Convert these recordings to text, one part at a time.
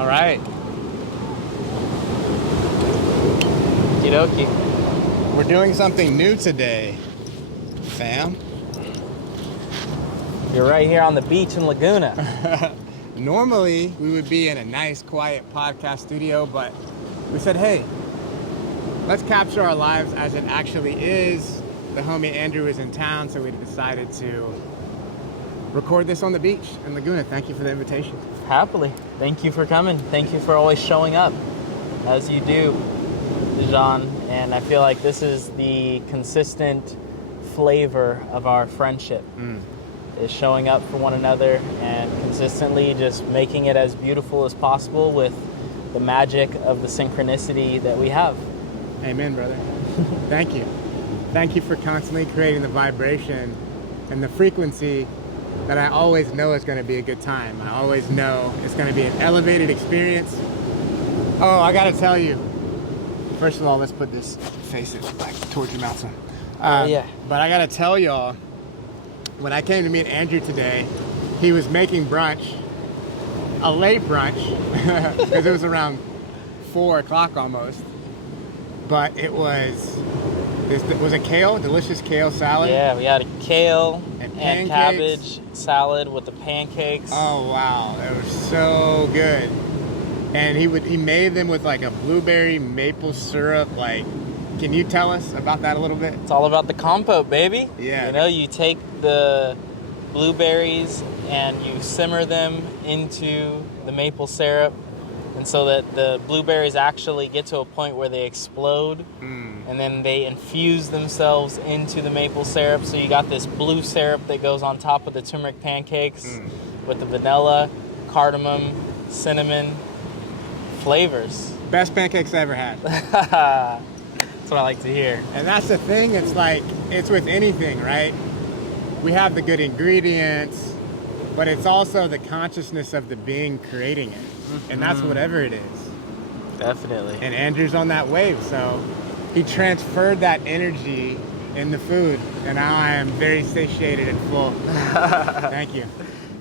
All right. Okie dokie. We're doing something new today, fam. You're right here on the beach in Laguna. Normally, we would be in a nice, quiet podcast studio, but we said, hey, let's capture our lives as it actually is. The homie Andrew is in town, so we decided to record this on the beach in Laguna. Thank you for the invitation. Happily. Thank you for coming. Thank you for always showing up, as you do, Dijon. And I feel like this is the consistent flavor of our friendship. Is showing up for one another and consistently just making it as beautiful as possible with the magic of the synchronicity that we have. Amen, brother. Thank you. Thank you for constantly creating the vibration and the frequency that I always know is going to be a good time. I always know it's going to be an elevated experience. Oh, I got to tell you. First of all, let's put this, face it like towards your mouth. Yeah. But I got to tell y'all, when I came to meet Andrew today, he was making brunch, a late brunch, because it was around 4 o'clock almost. But it was a kale, delicious kale salad. Yeah, we had a kale and cabbage salad with the pancakes. Oh wow, they were so good. And he made them with like a blueberry maple syrup. Like, can you tell us about that a little bit? It's all about the compote, baby. Yeah. You know, you take the blueberries and you simmer them into the maple syrup, and so that the blueberries actually get to a point where they explode, and then they infuse themselves into the maple syrup. So you got this blue syrup that goes on top of the turmeric pancakes with the vanilla, cardamom, cinnamon flavors. Best pancakes I ever had. That's what I like to hear. And that's the thing, it's like, it's with anything, right? We have the good ingredients, but it's also the consciousness of the being creating it. And that's whatever it is. Definitely. And Andrew's on that wave, so he transferred that energy in the food, and now I am very satiated and full. Thank you.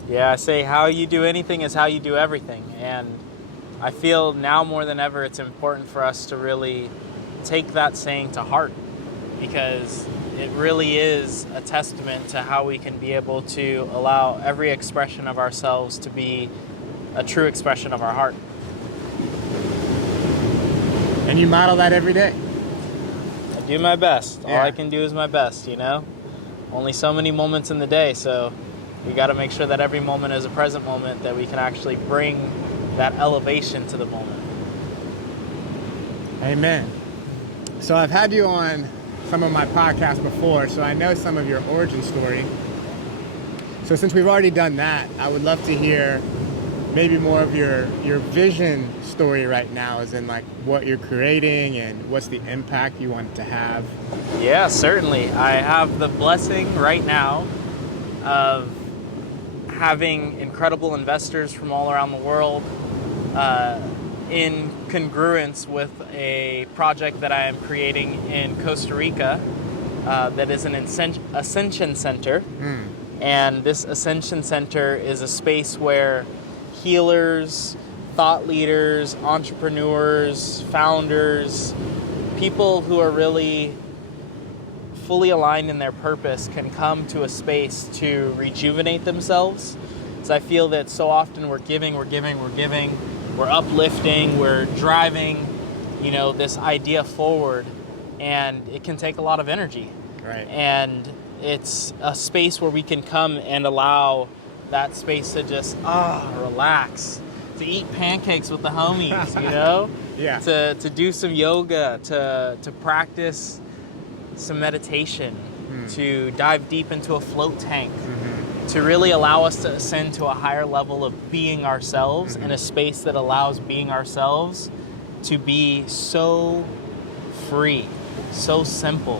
Yeah, I say how you do anything is how you do everything. And I feel now more than ever it's important for us to really take that saying to heart, because it really is a testament to how we can be able to allow every expression of ourselves to be a true expression of our heart. And you model that every day. I do my best. Yeah. All I can do is my best, you know? Only so many moments in the day, so we got to make sure that every moment is a present moment, that we can actually bring that elevation to the moment. Amen. So I've had you on some of my podcasts before, so I know some of your origin story. So since we've already done that, I would love to hear maybe more of your vision story right now, as in like what you're creating and what's the impact you want it to have. Yeah, certainly. I have the blessing right now of having incredible investors from all around the world in congruence with a project that I am creating in Costa Rica that is an Ascension Center. And this Ascension Center is a space where healers, thought leaders, entrepreneurs, founders, people who are really fully aligned in their purpose can come to a space to rejuvenate themselves. So I feel that so often we're giving, we're uplifting, we're driving, you know, this idea forward, and it can take a lot of energy. Right. And it's a space where we can come and allow that space to just relax, to eat pancakes with the homies, you know? Yeah. To do some yoga, to practice some meditation, to dive deep into a float tank, to really allow us to ascend to a higher level of being ourselves in a space that allows being ourselves to be so free, so simple,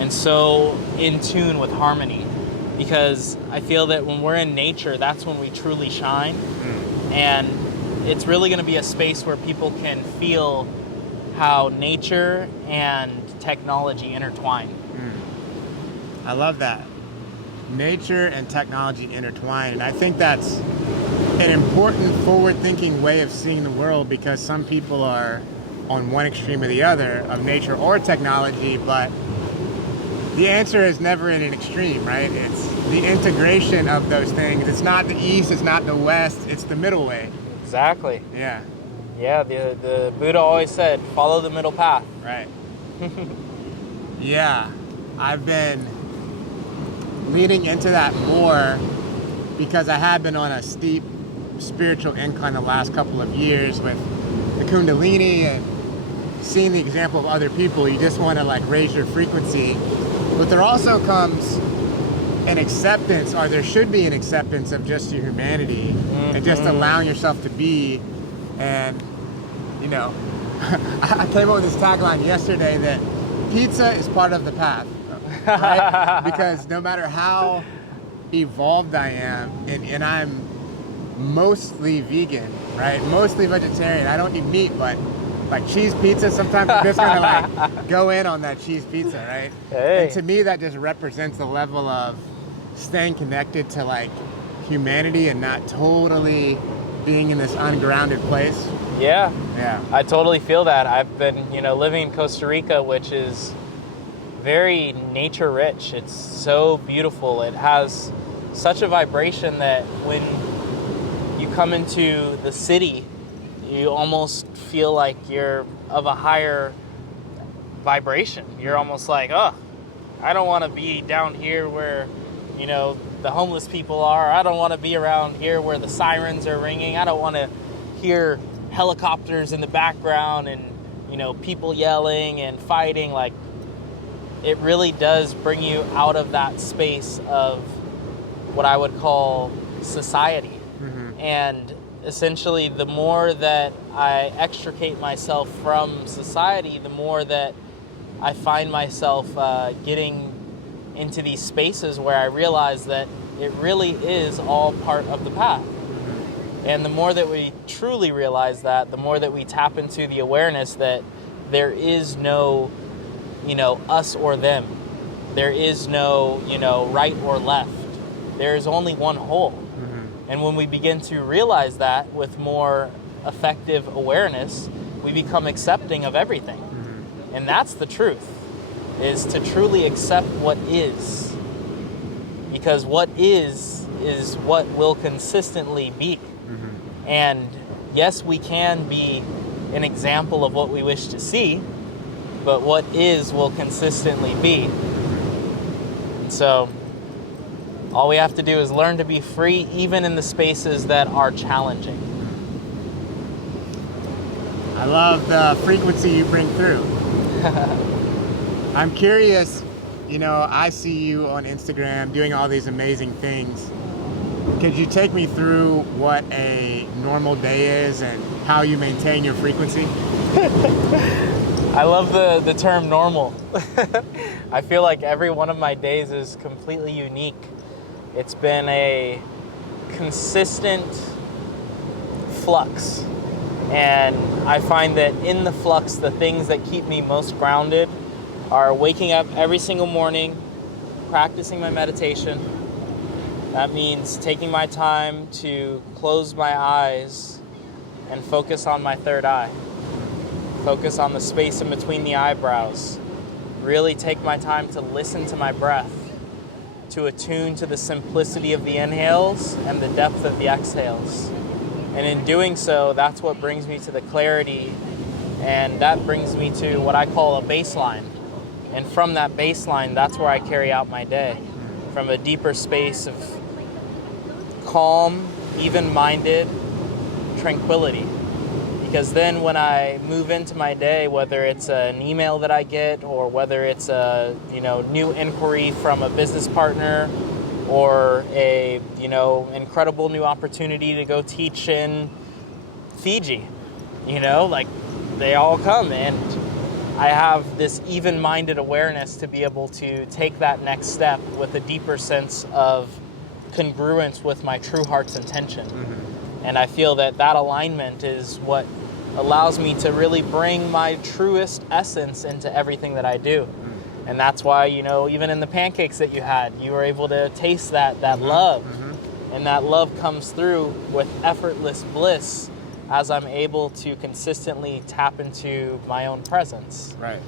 and so in tune with harmony. Because I feel that when we're in nature, that's when we truly shine. And it's really going to be a space where people can feel how nature and technology intertwine. I love that. Nature and technology intertwine. And I think that's an important forward-thinking way of seeing the world, because some people are on one extreme or the other of nature or technology, but the answer is never in an extreme, right? It's the integration of those things. It's not the East, it's not the West, it's the middle way. Exactly. Yeah. Yeah, the Buddha always said, follow the middle path. Right. Yeah. I've been leading into that more because I had been on a steep spiritual incline the last couple of years with the Kundalini and seeing the example of other people. You just want to like raise your frequency. But there also comes an acceptance, or there should be an acceptance of just your humanity and just allowing yourself to be. And, you know, I came up with this tagline yesterday that pizza is part of the path, right? Because no matter how evolved I am, and I'm mostly vegan, right? Mostly vegetarian. I don't eat meat, but like cheese pizza, sometimes I'm just gonna like go in on that cheese pizza, right? Hey. And to me, that just represents the level of staying connected to like humanity and not totally being in this ungrounded place. Yeah. Yeah. I totally feel that. I've been, living in Costa Rica, which is very nature rich. It's so beautiful. It has such a vibration that when you come into the city, you almost feel like you're of a higher vibration. You're almost like, oh, I don't want to be down here where, the homeless people are. I don't want to be around here where the sirens are ringing. I don't want to hear helicopters in the background and, people yelling and fighting. Like, it really does bring you out of that space of what I would call society. Mm-hmm. And essentially, the more that I extricate myself from society, the more that I find myself getting into these spaces where I realize that it really is all part of the path. Mm-hmm. And the more that we truly realize that, the more that we tap into the awareness that there is no, us or them. There is no, right or left. There is only one whole. Mm-hmm. And when we begin to realize that with more effective awareness, we become accepting of everything. Mm-hmm. And that's the truth, is to truly accept what is. Because what is what will consistently be. Mm-hmm. And yes, we can be an example of what we wish to see, but what is will consistently be. And so all we have to do is learn to be free, even in the spaces that are challenging. I love the frequency you bring through. I'm curious, I see you on Instagram doing all these amazing things. Could you take me through what a normal day is and how you maintain your frequency? I love the term normal. I feel like every one of my days is completely unique. It's been a consistent flux. And I find that in the flux, the things that keep me most grounded are waking up every single morning, practicing my meditation. That means taking my time to close my eyes and focus on my third eye. Focus on the space in between the eyebrows. Really take my time to listen to my breath, to attune to the simplicity of the inhales and the depth of the exhales. And in doing so, that's what brings me to the clarity, and that brings me to what I call a baseline. And from that baseline, that's where I carry out my day, from a deeper space of calm, even-minded tranquility. Because then when I move into my day, whether it's an email that I get or whether it's a new inquiry from a business partner or a incredible new opportunity to go teach in Fiji, they all come, and I have this even-minded awareness to be able to take that next step with a deeper sense of congruence with my true heart's intention. Mm-hmm. And I feel that alignment is what allows me to really bring my truest essence into everything that I do. Mm-hmm. And that's why, even in the pancakes that you had, you were able to taste that love. Mm-hmm. And that love comes through with effortless bliss as I'm able to consistently tap into my own presence. Right.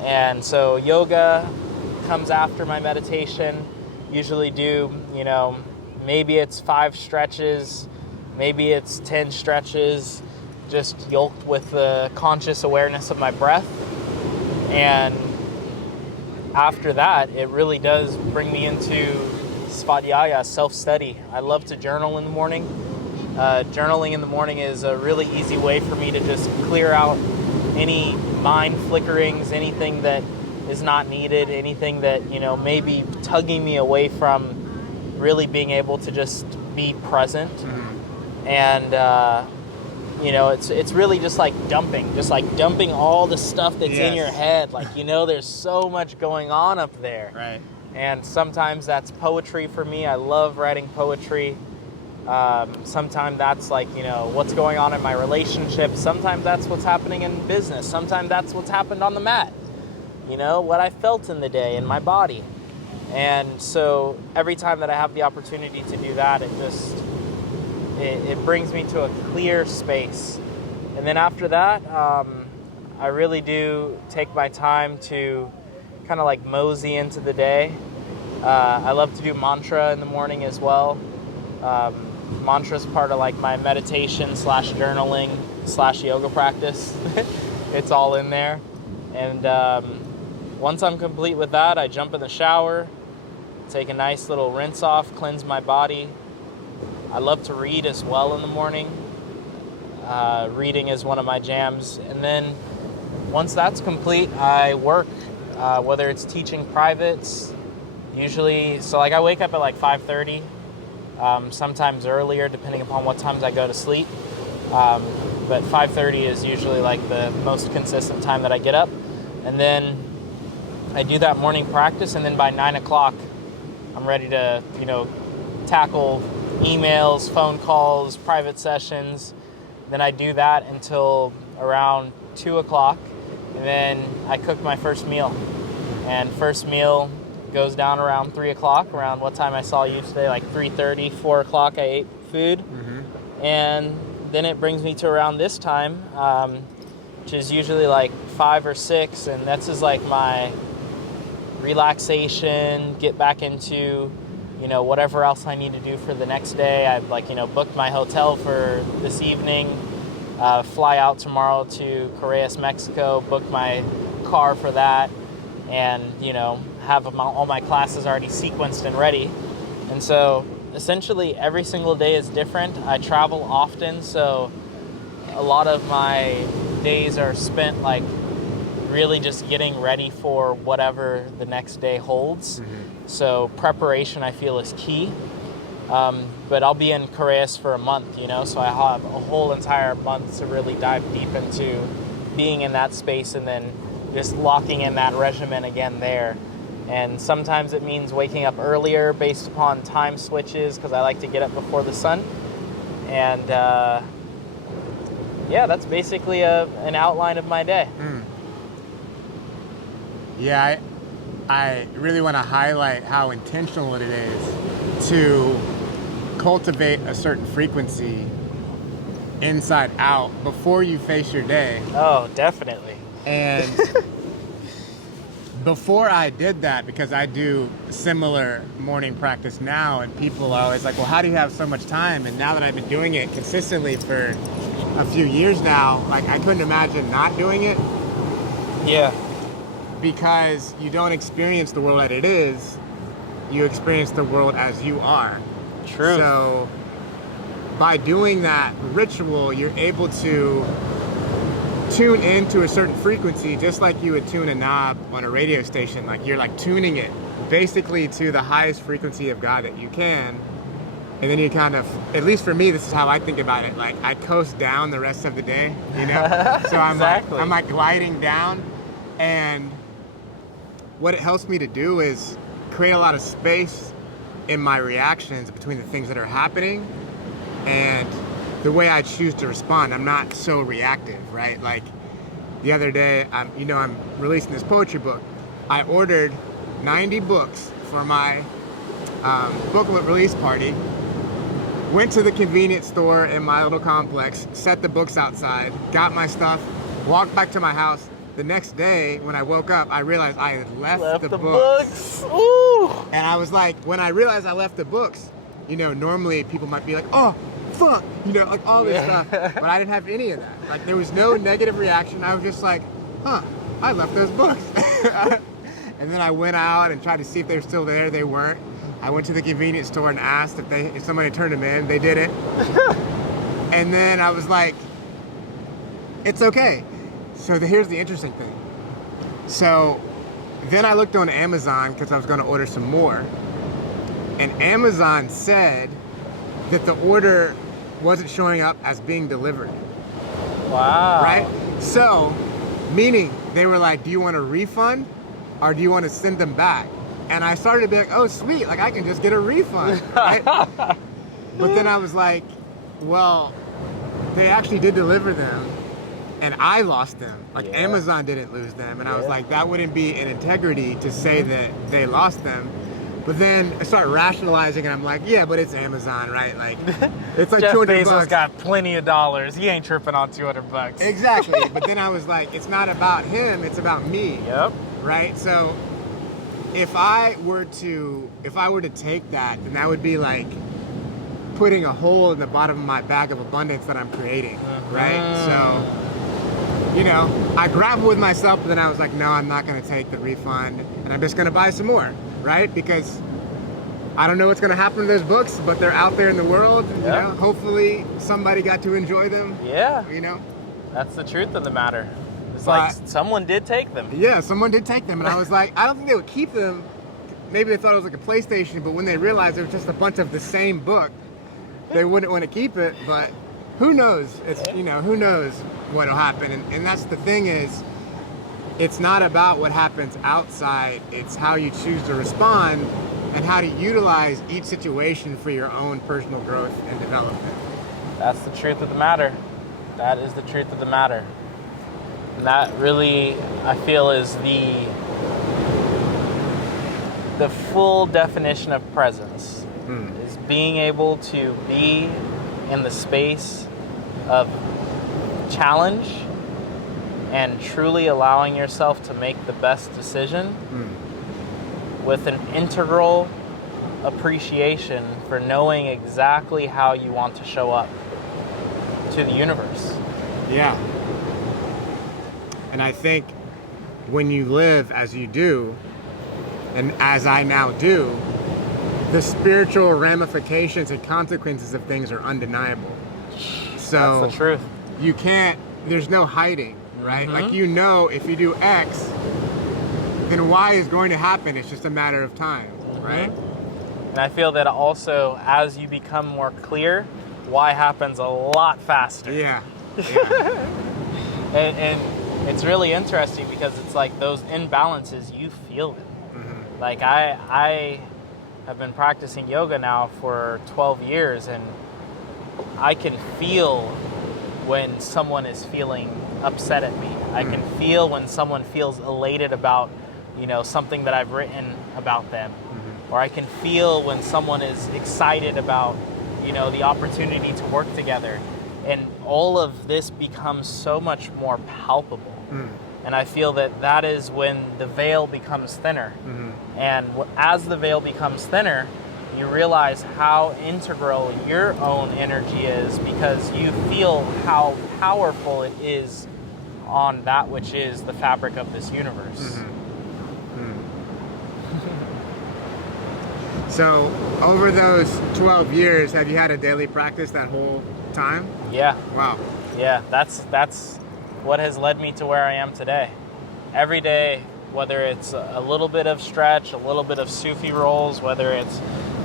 And so yoga comes after my meditation. Usually do, maybe it's 5 stretches, maybe it's 10 stretches, just yoked with the conscious awareness of my breath. And after that, it really does bring me into svadhyaya, self-study. I love to journal in the morning. Journaling in the morning is a really easy way for me to just clear out any mind flickerings, anything that is not needed, anything that, may be tugging me away from really being able to just be present. Mm-hmm. And, it's really just like dumping all the stuff that's in your head. Like, there's so much going on up there. Right. And sometimes that's poetry for me. I love writing poetry. Sometimes that's like, what's going on in my relationship. Sometimes that's what's happening in business. Sometimes that's what's happened on the mat. What I felt in the day in my body. And so every time that I have the opportunity to do that, it brings me to a clear space. And then after that, I really do take my time to kind of like mosey into the day. I love to do mantra in the morning as well. Mantra's part of like my meditation / journaling / yoga practice. It's all in there. And once I'm complete with that, I jump in the shower, take a nice little rinse off, cleanse my body. I love to read as well in the morning. Reading is one of my jams. And then once that's complete, I work, whether it's teaching privates, usually, so like I wake up at like 5:30, sometimes earlier depending upon what times I go to sleep. But 5:30 is usually like the most consistent time that I get up. And then I do that morning practice, and then by 9 o'clock, I'm ready to, tackle emails, phone calls, private sessions. Then I do that until around 2 o'clock, and then I cook my first meal. And first meal goes down around 3 o'clock, around what time I saw you today, like 3:30, 4 o'clock I ate food. Mm-hmm. And then it brings me to around this time, which is usually like 5 or 6, and that's just like my relaxation, get back into, whatever else I need to do for the next day. I've booked my hotel for this evening, fly out tomorrow to Correas, Mexico, booked my car for that, and, have all my classes already sequenced and ready. And so essentially every single day is different. I travel often, so a lot of my days are spent like really just getting ready for whatever the next day holds. Mm-hmm. So preparation, I feel, is key. But I'll be in Correas for a month, so I have a whole entire month to really dive deep into being in that space and then just locking in that regimen again there. And sometimes it means waking up earlier based upon time switches, because I like to get up before the sun. And that's basically an outline of my day. Mm. Yeah, I really want to highlight how intentional it is to cultivate a certain frequency inside out before you face your day. Oh, definitely. And before I did that, because I do similar morning practice now, and people are always like, well, how do you have so much time? And now that I've been doing it consistently for a few years now, like I couldn't imagine not doing it. Yeah. Because you don't experience the world as it is, you experience the world as you are. True. So by doing that ritual, you're able to tune into a certain frequency, just like you would tune a knob on a radio station. Like you're like tuning it basically to the highest frequency of God that you can. And then you kind of, at least for me, this is how I think about it. Like I coast down the rest of the day, So I'm exactly. I'm like gliding down, and what it helps me to do is create a lot of space in my reactions between the things that are happening and the way I choose to respond. I'm not so reactive, right? Like the other day, I'm releasing this poetry book. I ordered 90 books for my book release party, went to the convenience store in my little complex, set the books outside, got my stuff, walked back to my house. The next day, when I woke up, I realized I had left the books. Ooh. And I was like, when I realized I left the books, you know, normally people might be like, oh, fuck, you know, like all this stuff. But I didn't have any of that. Like, there was no negative reaction. I was just like, huh, I left those books. And then I went out and tried to see if they were still there. They weren't. I went to the convenience store and asked if somebody turned them in. They didn't. And then I was like, it's okay. So here's the interesting thing. So then I looked on Amazon because I was going to order some more. And Amazon said that the order wasn't showing up as being delivered. Wow. Right? So, meaning they were like, do you want a refund or do you want to send them back? And I started to be like, oh, sweet, like I can just get a refund, right? But then I was like, well, they actually did deliver them and I lost them. Like Amazon didn't lose them. And I was like, that wouldn't be an integrity to say that they lost them. But then I started rationalizing and I'm like, yeah, but it's Amazon, right? Like, it's like Jeff 200 Bezos bucks. got plenty of dollars. He ain't tripping on 200 bucks. Exactly. But then I was like, it's not about him, it's about me. Yep. Right? So if I were to take that, then that would be like putting a hole in the bottom of my bag of abundance that I'm creating. Right? So, you know, I grappled with myself, but then I was like, no, I'm not gonna take the refund and I'm just gonna buy some more. Right? Because I don't know what's going to happen to those books, but they're out there in the world. You know, hopefully somebody got to enjoy them. Yeah. You know? That's the truth of the matter. It's like someone did take them. Yeah, someone did take them. And I was like, I don't think they would keep them. Maybe they thought it was like a PlayStation, but when they realized it was just a bunch of the same book, they wouldn't want to keep it. But who knows? It's, you know, who knows what will happen. And that's the thing is, it's not about what happens outside, it's how you choose to respond and how to utilize each situation for your own personal growth and development. That's the truth of the matter. That is the truth of the matter. And that really, I feel, is the full definition of presence. Is being able to be in the space of challenge and truly allowing yourself to make the best decision with an integral appreciation for knowing exactly how you want to show up to the universe. Yeah. And I think when you live as you do, and as I now do, the spiritual ramifications and consequences of things are undeniable. So that's the truth. You can't, there's no hiding. Right? Like, you know, if you do X, then Y is going to happen. It's just a matter of time, right? And I feel that also, as you become more clear, Y happens a lot faster. Yeah. and it's really interesting because it's like those imbalances, you feel it. Like I have been practicing yoga now for 12 years, and I can feel when someone is feeling upset at me. I can feel when someone feels elated about, you know, something that I've written about them. Or I can feel when someone is excited about, you know, the opportunity to work together. And all of this becomes so much more palpable. And I feel that that is when the veil becomes thinner. And as the veil becomes thinner, you realize how integral your own energy is, because you feel how powerful it is on that which is the fabric of this universe. So over those 12 years, have you had a daily practice that whole time? Yeah. Wow. Yeah, that's what has led me to where I am today. Every day, whether it's a little bit of stretch, a little bit of Sufi rolls, whether it's,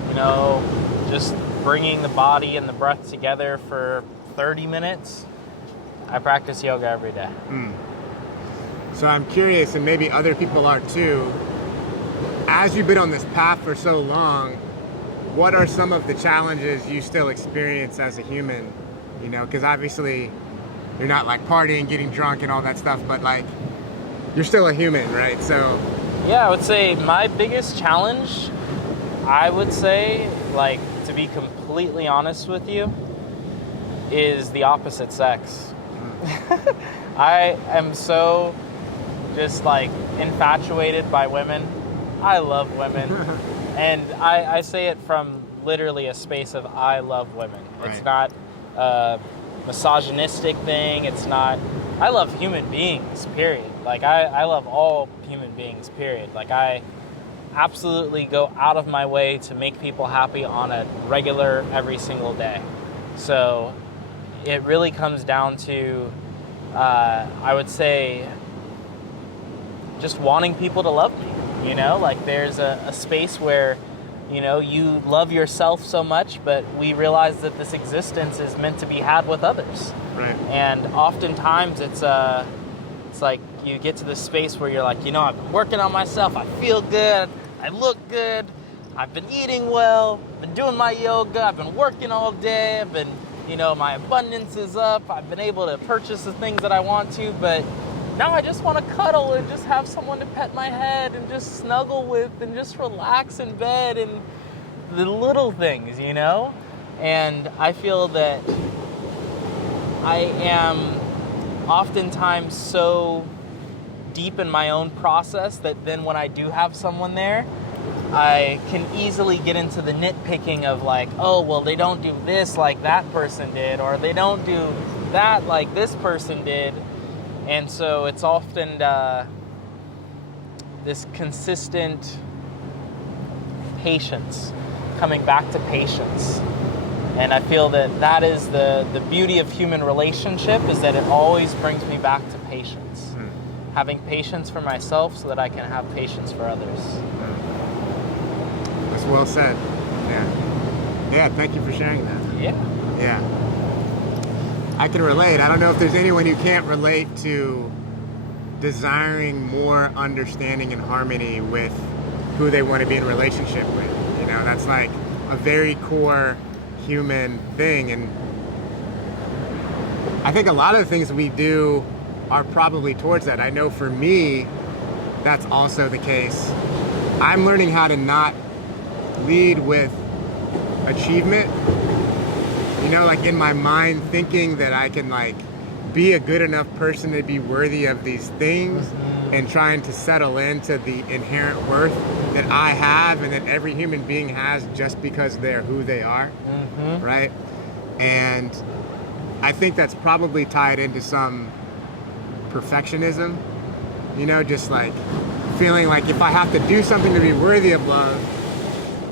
you know, just bringing the body and the breath together for 30 minutes, I practice yoga every day. So I'm curious, and maybe other people are too, as you've been on this path for so long, what are some of the challenges you still experience as a human? You know, because obviously you're not like partying, getting drunk and all that stuff, but like you're still a human, right? So yeah, I would say my biggest challenge, I would say, like, to be completely completely honest with you, is the opposite sex. I am so just like infatuated by women. I love women. And I say it from literally a space of I love women. Right. It's not a misogynistic thing. It's not, I love human beings, period. Like I love all human beings, period. Like I absolutely go out of my way to make people happy on a regular, every single day. So it really comes down to, I would say, just wanting people to love me, you know? Like there's a space where, you know, you love yourself so much, but we realize that this existence is meant to be had with others. Right. And oftentimes it's like you get to this space where you're like, you know, I've been working on myself, I feel good, I look good, I've been eating well, been doing my yoga, I've been working all day, I've been, you know, my abundance is up, I've been able to purchase the things that I want to, but now I just want to cuddle and just have someone to pet my head and just snuggle with and just relax in bed and the little things, you know? And I feel that I am oftentimes so deep in my own process that then when I do have someone there, I can easily get into the nitpicking of like, oh, well, they don't do this like that person did, or they don't do that like this person did. And so it's often this consistent patience, coming back to patience. And I feel that that is the beauty of human relationship, is that it always brings me back to patience. Having patience for myself so that I can have patience for others. That's well said. Yeah. Yeah, thank you for sharing that. Yeah. Yeah. I can relate. I don't know if there's anyone who can't relate to desiring more understanding and harmony with who they want to be in relationship with. You know, that's like a very core human thing. And I think a lot of the things we do are probably towards that. I know for me, that's also the case. I'm learning how to not lead with achievement. You know, like in my mind, thinking that I can like be a good enough person to be worthy of these things, and trying to settle into the inherent worth that I have and that every human being has just because they're who they are, right? And I think that's probably tied into some perfectionism, you know, just like feeling like if I have to do something to be worthy of love,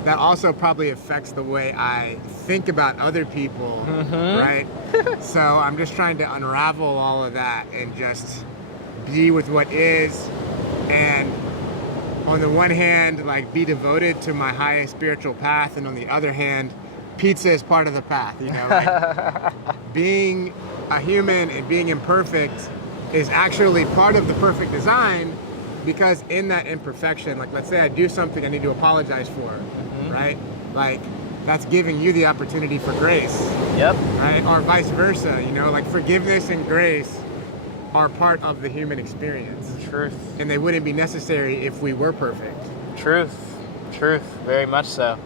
that also probably affects the way I think about other people, right? So I'm just trying to unravel all of that and just be with what is, and on the one hand, like be devoted to my highest spiritual path, and on the other hand, pizza is part of the path, you know? Like being a human and being imperfect is actually part of the perfect design, because in that imperfection, like let's say I do something I need to apologize for, right? Like that's giving you the opportunity for grace. Yep. Right? Or vice versa, you know, like forgiveness and grace are part of the human experience. Truth. And they wouldn't be necessary if we were perfect. Truth. Very much so.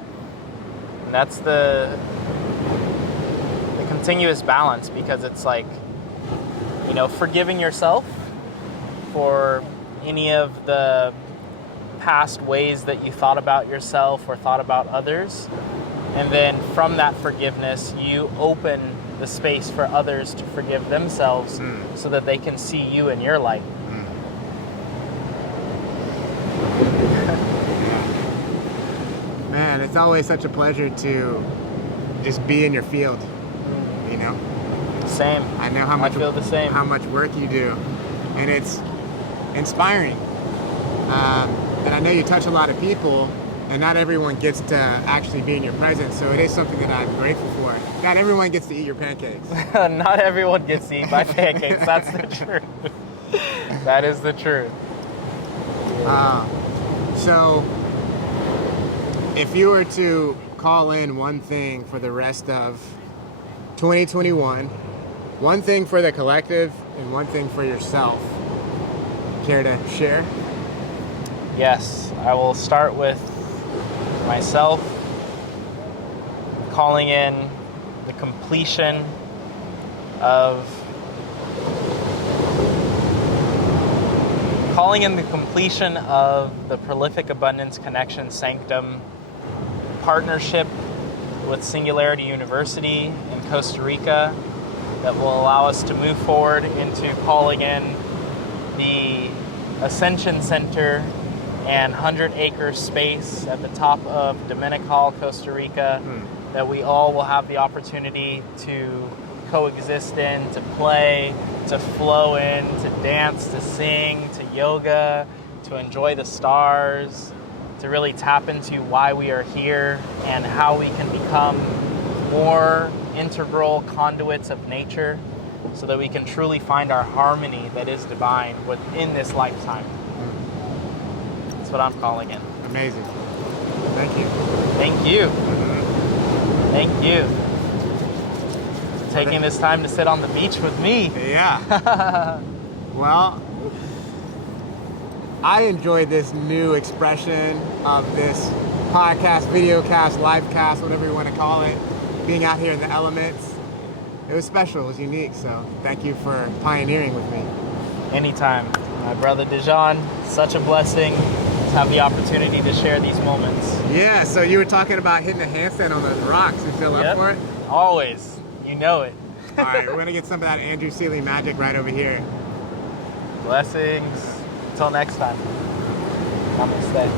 And that's the continuous balance, because it's like, you know, forgiving yourself for any of the past ways that you thought about yourself or thought about others. And then from that forgiveness, you open the space for others to forgive themselves so that they can see you in your light. Man, it's always such a pleasure to just be in your field, you know? Same. I know how much, I feel the same. How much work you do, and it's inspiring. And I know you touch a lot of people, and not everyone gets to actually be in your presence, so it is something that I'm grateful for. Not everyone gets to eat your pancakes. Not everyone gets to eat my pancakes. That's the truth. That is the truth. So, if you were to call in one thing for the rest of 2021, one thing for the collective and one thing for yourself, care to share? Yes, I will start with myself. calling in the completion of the Prolific Abundance Connection Sanctum partnership with Singularity University in Costa Rica that will allow us to move forward into calling in the Ascension Center and 100-acre space at the top of Dominical, Costa Rica, that we all will have the opportunity to coexist in, to play, to flow in, to dance, to sing, to yoga, to enjoy the stars, to really tap into why we are here and how we can become more integral conduits of nature so that we can truly find our harmony that is divine within this lifetime. That's what I'm calling in. Amazing. Thank you. Thank you. Thank you. For taking this time to sit on the beach with me. Yeah. Well, I enjoyed this new expression of this podcast, videocast, livecast, whatever you want to call it, being out here in the elements. It was special, it was unique, so thank you for pioneering with me. Anytime. My brother Dijon, such a blessing to have the opportunity to share these moments. Yeah, so you were talking about hitting a handstand on those rocks. You feel up for it? Always. You know it. All right, we're going to get some of that Andrew Seeley magic right over here. Blessings. Until next time. Namaste.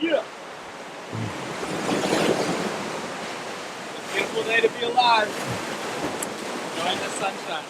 Yeah. It's a beautiful day to be alive. Enjoying the sunshine.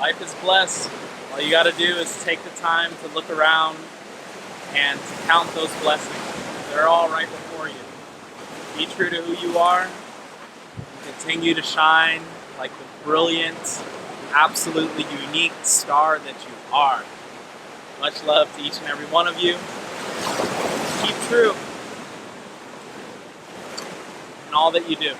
Life is blessed. All you got to do is take the time to look around and to count those blessings. They're all right before you. Be true to who you are. And continue to shine like the brilliant, absolutely unique star that you are. Much love to each and every one of you. Keep true in all that you do.